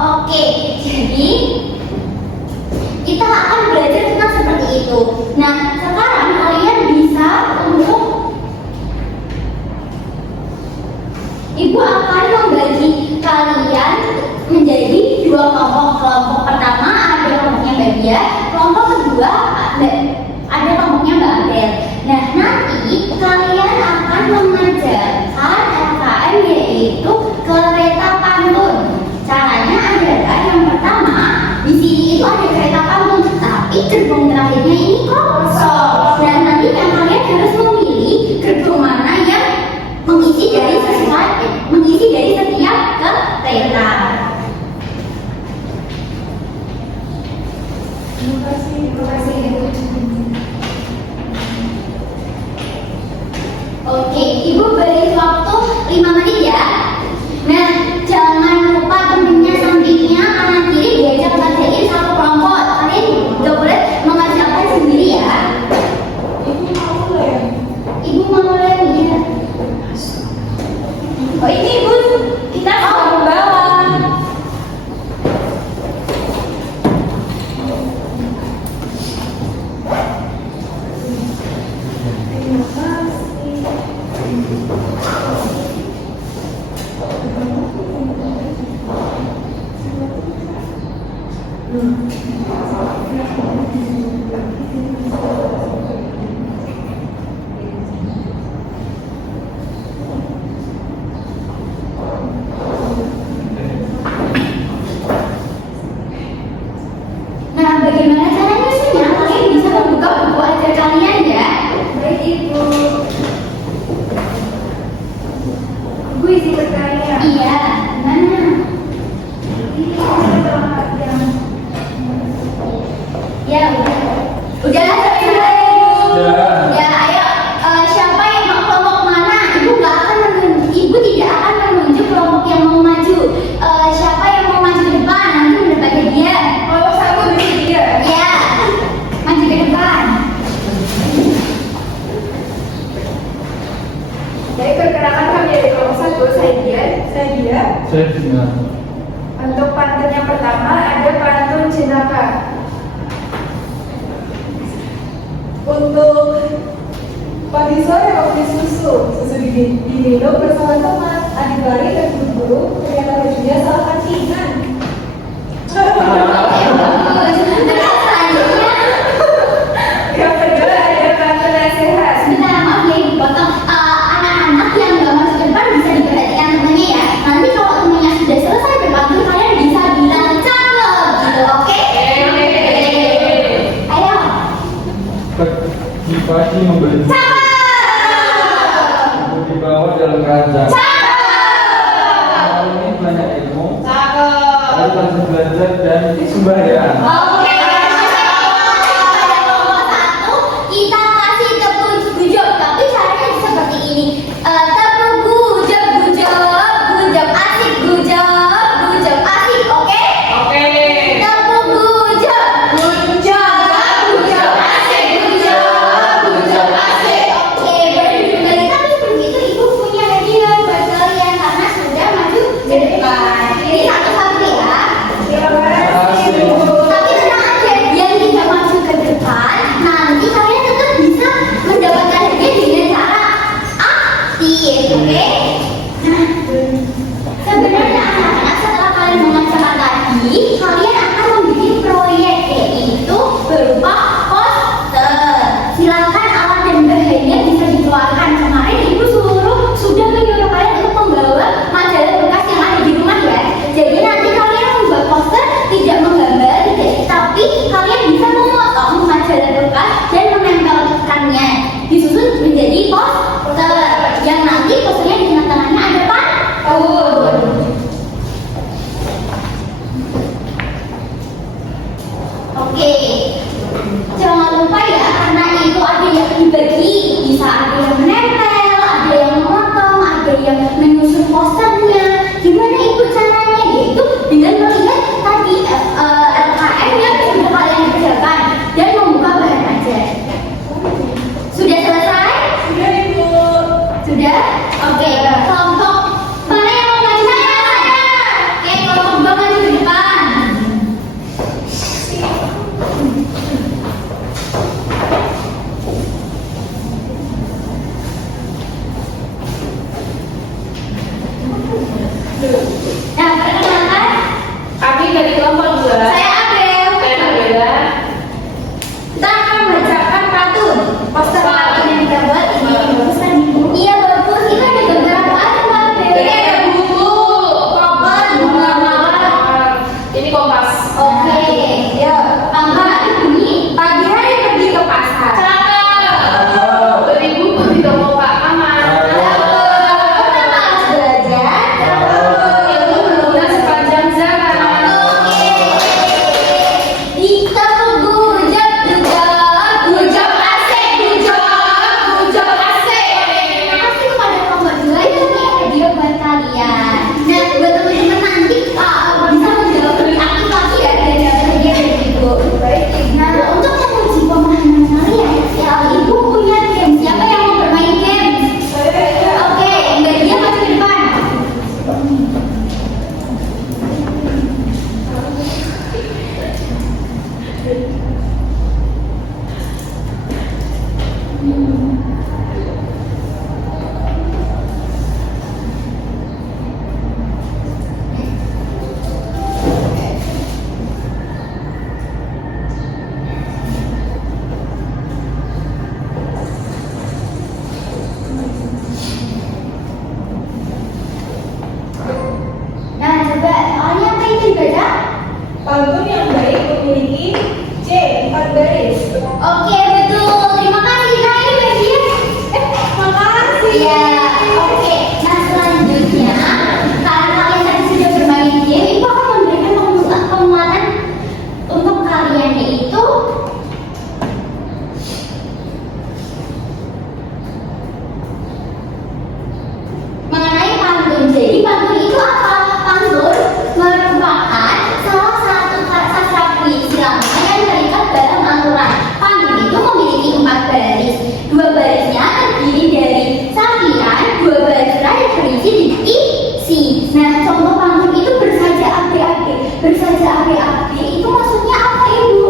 Oke, jadi kita akan belajar tentang Ibu akan membagi kalian menjadi dua kelompok. Kelompok pertama ada kelompoknya Mbak Dia, kelompok kedua ada kelompoknya Mbak Abel. Nah, nanti kalian akan mengajarkan LKM yaitu kereta pantun. Caranya adalah yang pertama di sini itu ada kereta pantun, tapi gerbong terakhirnya ini kosong. Dan nanti yang kalian harus memilih gerbong mana yang mengisi dari setiap kereta. Terima kasih. Oke, Ibu beri waktu 5 menit ya. Nah, jangan lupa temennya sampingnya kanan kiri diajak ngerjain satu kelompok. Kalian gak boleh mengerjakan sendiri ya. Ibu mau lem ya. Oh ini Ibu, kita mau membawa. Nah, bagaimana caranya sih? Kalian bisa membuka buku ajar kalian ya. Baik Ibu. Ibu isi berkarya. Iya, mana? Ini adalah yang Ya udah sampai mulai Ibu. Ya ayo, siapa yang mau kelompok mana? Ibu nggak akan menunjuk, Ibu tidak akan menunjuk kelompok yang mau maju. Siapa yang mau maju ke depan nanti mendapatkan dia. kelompok satu dari dia. Ya, maju ke depan. Jadi perkenalkan kami dari kelompok satu, saya dia. Saya juga. Untuk pantun yang pertama ada pantun jenaka. Untuk pagi sore waktu susu diminum bersama teman, adik-adik dan guru, ternyata bajunya salah kacingan. Selanjutnya, Yang kedua ada pantun nasihat. sebentar maaf ya Ibu potong. Anak-anak yang nggak masuk ke depan bisa diperhatikan temennya ya. Nanti kalau temennya sudah selesai berpantun, kalian bisa bilang cakep gitu, oke? Ayo. Pagi membeli buku di bawah dalam keranjang. Hari ini banyak ilmu. Lalu langsung belajar dan sembahyang. Oke. Satu, kita kasih tepung gujok, tapi caranya seperti ini. Tepung gujok, asik, gujok, asik, oke? Tepung gujok, asik, gujok, asik. Oke, boleh duduk lagi. Tapi sebelum itu Ibu punya hadiah buat kalian karena sudah maju ke depan. Ini satu-satu ya. Terima kasih. Tapi tenang Nah, perkenalkan, Kami dari kelompok 2. saya Abel. Saya Nabila. Kita akan membacakan kartun. Poster kartun yang kita buat ini bagus kan? Iya bagus. Itu ada gambar apa aja Mbak Abel? Ini ada buku, Proper, bunga mawar. Ini kompas. Oke, yuk. Angka ini pagi hari pergi ke pasar. Cakep. Beli buku di toko Pak Maman. Pertama harus belajar. Ilmu berguna sepanjang zaman. Oke. Kita gujap gujap asik gujap asik. Terima kasih kepada kelompok 2 yang punya video buat kalian. Nah, buat teman-teman nanti bisa menjawab lebih aktif lagi ya dari hadiah dari ibu. Nah, untuk menguji pemahaman kalian, ya ibu punya game. Siapa yang mau bermain game? Oke, Mbak Dia masuk ke depan. Nah, coba soalnya apa itu dibaca? Pantun yang baik memiliki C 4 baris. Oke, betul. Terima kasih. Nah, ini Mbak Dia. Makasih. Iya, oke. Nah, selanjutnya, karena kalian tadi sudah bermain game, Ibu akan memberikan penguatan untuk kalian yaitu mengenai pantun. Jadi pantun itu apa? Pantun merupakan salah satu sastra puisi lama yang terikat dalam aturan. Pantun itu memiliki 4 baris. 2 barisnya terdiri dari sakian, 2 barisnya yang berisi isi. Nah, contoh pantun itu bersaja abe-abe. Bersaja abe-abe itu maksudnya apa Ibu?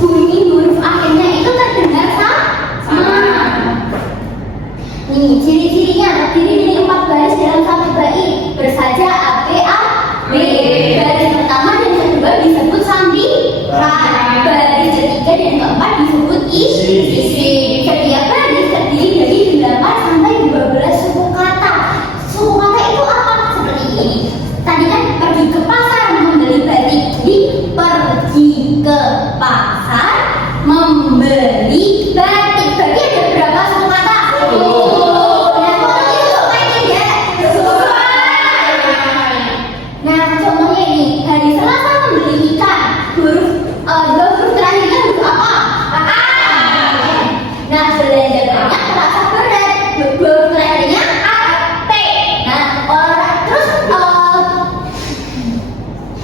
Bunyi huruf akhirnya itu terdengar sama. Nih, ciri-cirinya terdiri dari 4 baris dalam satu bait. Bersaja A, B, A, B. Baris pertama dan kedua disebut sambiran. Baris ketiga dan keempat disebut isi. Setiap baris terdiri dari 8 sampai 12 suku kata. Suku kata itu apa? Seperti ini. Tadi kan pergi ke pasar membeli batik. Jadi pergi ke pasar membeli batik. Berarti ada berapa suku kata? Nah, contohnya ini, hari Selasa membeli ikan. Dua huruf terakhirnya huruf apa? A. Nah, belanja banyak terasa berat. Dua huruf terakhirnya A, T. Nah, terus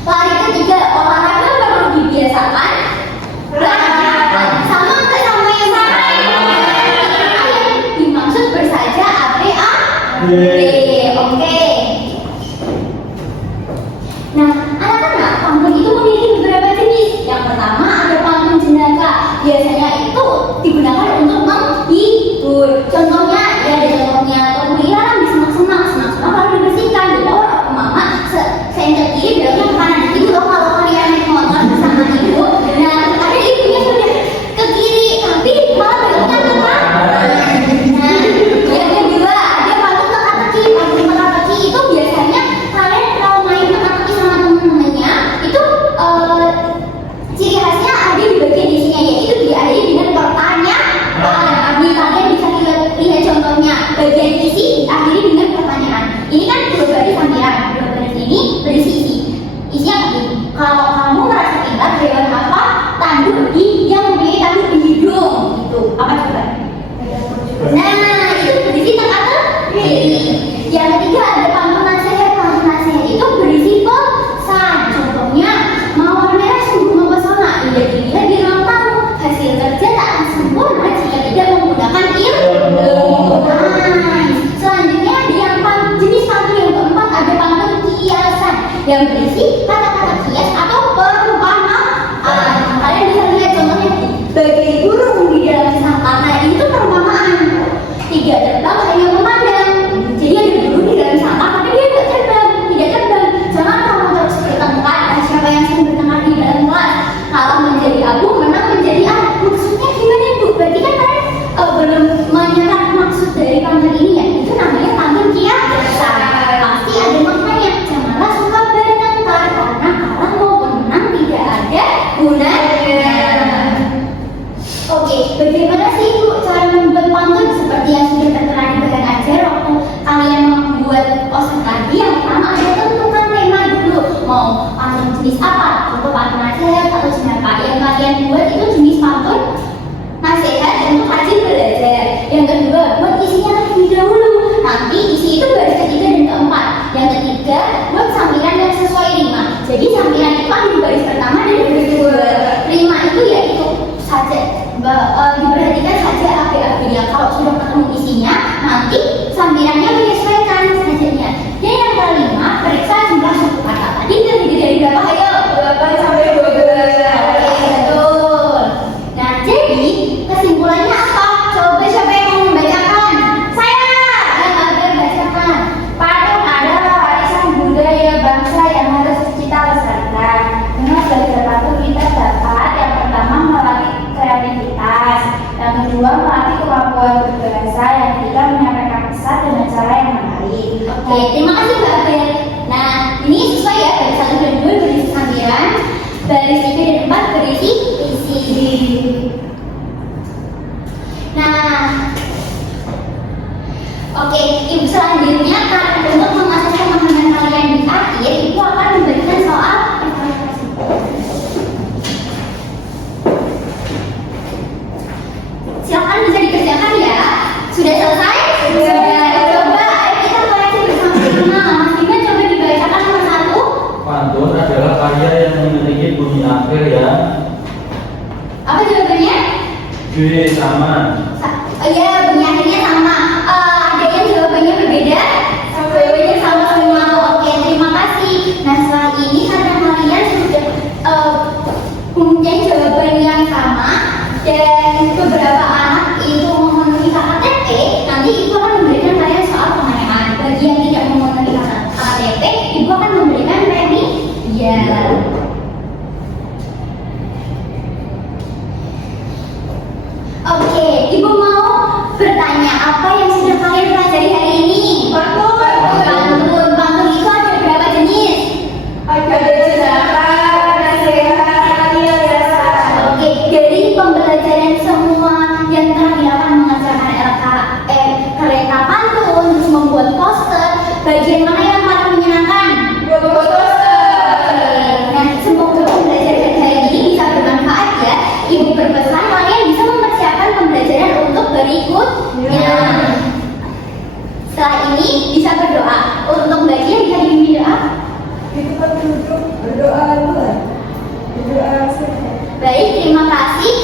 lari ketiga, olahraga perlu dibiasakan. Sama nggak sama yang sama? Dimaksud bersaja A, B, A, B. Oke. Nah, anak-anak, pantun itu memiliki beberapa jenis. Yang pertama ada pantun jenaka. Biasanya itu digunakan untuk menghibur. Contohnya, ya ada contohnya pemeliharaan di semak-semak. Semak-semak harus dibersihkan. Jadi orang mama saya kiri bilangnya ke kanan. Itu loh kalau kalian naik motor bersama ibu. Nah, ada ibunya sudah ke kiri, tapi malah beloknya ke kanan. Nah, yang kedua ada pantun teka-teki. Pantun teka-teki itu biasanya kalian kalau main teka-teki sama teman-temannya itu ciri khasnya ada di bagian isinya, yaitu diakhiri dengan pertanyaan. Jadi kalian bisa lihat contohnya, bagian isi diakhiri dengan pertanyaan. Ini kan 2 baris sambiran, 2 baris ini berisi isi. Isinya begini, kalau kamu merasa pintar, hewan apa tanduk yang mempunyai tanduk di hidung? Itu apa coba? Nah, itu berisi teka-teki. Yang ketiga ada pantun nasihat. Pantun nasihat itu berisi pesan. Contohnya, mawar merah sungguh mempesona. Bila dilihat di ruang tamu, hasil kerja tak akan sempurna jika tidak menggunakan ilmu. Selanjutnya ada yang jenis pantun yang keempat, ada pantun kiasan yang berisi kata-kata kias atau perumpamaan. Kalian bisa lihat contohnya bagai burung di dalam sangkar. Nah, itu perumpamaan. 3 terbang hanya memandang. Jadi ada burung di ketiga buat sambilan yang sesuai rima. Jadi sambilan itu ada di baris pertama dan di baris kedua. Rima itu ya itu saja, diperhatikan saja AB-AB-nya. Kalau sudah ketemu isinya, nanti sambilannya menyesuaikan sajanya. Dan yang kelima, periksa jumlah suku kata. Tadi terdiri dari berapa? Ayo, 8 sampai 12. oke, betul. Nah, jadi kesimpulannya apa? Coba siapa yang mau membacakan? Saya yang akan bacakan. Patung adalah warisan budaya bangsa yang harus kita lestarikan. Dengan belajar patung kita dapat yang pertama melatih kreativitas, yang kedua melatih kemampuan berbahasa, yang ketiga menyampaikan pesan dengan cara yang menarik. Oke, terima kasih Mbak Abel. Nah, ini sesuai ya, baris 1 dan 2 berisi sambilan, baris 3 dan 4 berisi isi. Nah, oke, ibu selanjutnya karena untuk mengasah pemahaman kalian di akhir, ibu akan memberikan soal evaluasi. Silakan bisa dikerjakan ya. Sudah selesai? Sudah. Coba ayo kita koreksi bersama-sama. Mas Bima coba dibacakan nomor 1. Pantun adalah karya yang memiliki bunyi akhir yang Apa jawabannya? B sama. Oh iya, bunyi akhirnya sama. Ada yang jawabannya berbeda? Jawabannya sama semua. Oke, terima kasih. Nah, setelah ini karena kalian sudah mempunyai jawaban yang sama dan beberapa anak itu memenuhi KKTP, nanti ibu akan memberikan kalian soal penganiayaan. Bagi yang tidak memenuhi KKTP, ibu akan memberikan remedial. Oke, ibu mau bertanya apa yang sudah kalian pelajari hari ini? Pantun. Pantun itu ada berapa jenis? Ada jeratan, nasihat, biasa. Oke, dari pembelajaran semua yang telah dilakukan mengajarkan kereta pantun, terus membuat poster, bagian mana yang paling menyenangkan? Buat Nah, semoga pembelajaran hari ini bisa bermanfaat ya. Ibu berpesan kalian bisa mempersiapkan pembelajaran untuk berikutnya. Setelah ini bisa berdoa. Untuk bagian bisa dibimbing doa. Itu kan duduk berdoa dulu. Berdoa saja. Baik, terima kasih.